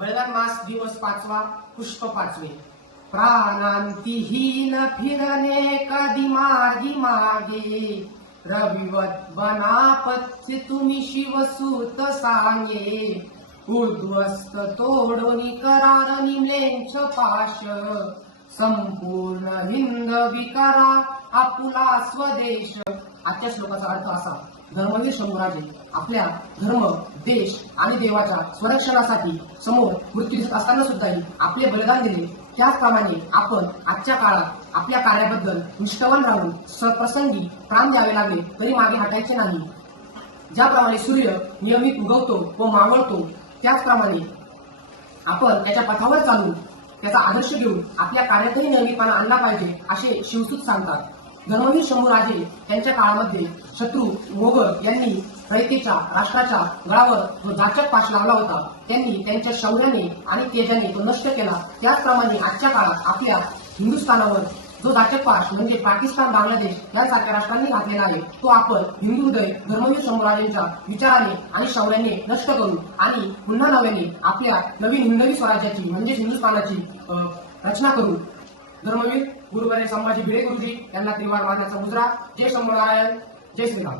बलिदान मास दिवस 5वा पुष्प 5वे. प्राणांतिहीन फिरणे कधी मार्गी मागे, रविवत बनापत्य तुम्ही शिवसूत सांगे. उद्ध्वस्त तोडोनी करार निमलेंच पाश, संपूर्ण हिंद विकारा आपुला स्वदेश. आजच्या श्लोकाचा अर्थ असा: धर्मवीर शंभूराजे आपल्या धर्म, देश आणि देवाच्या संरक्षणासाठी समोर मृत्यू दिसत असताना सुद्धाही आपले बलिदान दिले. त्याचप्रमाणे आपण आजच्या काळात आपल्या कार्याबद्दल निष्ठावान राहून सप्रसंगी प्राण द्यावे लागले तरी मागे हटायचे नाही. ज्याप्रमाणे सूर्य नियमित उगवतो व मावळतो, त्याचप्रमाणे आपण त्याच्या पथावर चालून त्याचा आदर्श घेऊन आपल्या कार्यातही नियमितपणा आणला पाहिजे, असे शिवसूत सांगतात. धर्मवीर शंभूराजे त्यांच्या काळामध्ये शत्रू मोगल यांनी रयतेच्या राष्ट्राच्या गळावर जो जाचक पाश लावला होता, त्यांनी त्यांच्या शौर्याने आणि तेजाने तो नष्ट केला. त्याचप्रमाणे आजच्या काळात आपल्या हिंदुस्थानावर जो जाचक पाश म्हणजे पाकिस्तान, बांगलादेश यांसारख्या राष्ट्रांनी घातलेला आहे, तो आपण हिंदू हृदय धर्मवीर शंभूराजेंच्या विचाराने आणि शौर्याने नष्ट करू आणि पुन्हा नव्याने आपल्या नवीन हिंदवी स्वराज्याची म्हणजे हिंदुस्थानाची रचना करू. धर्मवीर गुरुवर्य संभाजी भिडे गुरुजी यांना त्रिवार मान्याचा मुजरा. जय शंभू नारायण, जय श्रीराम.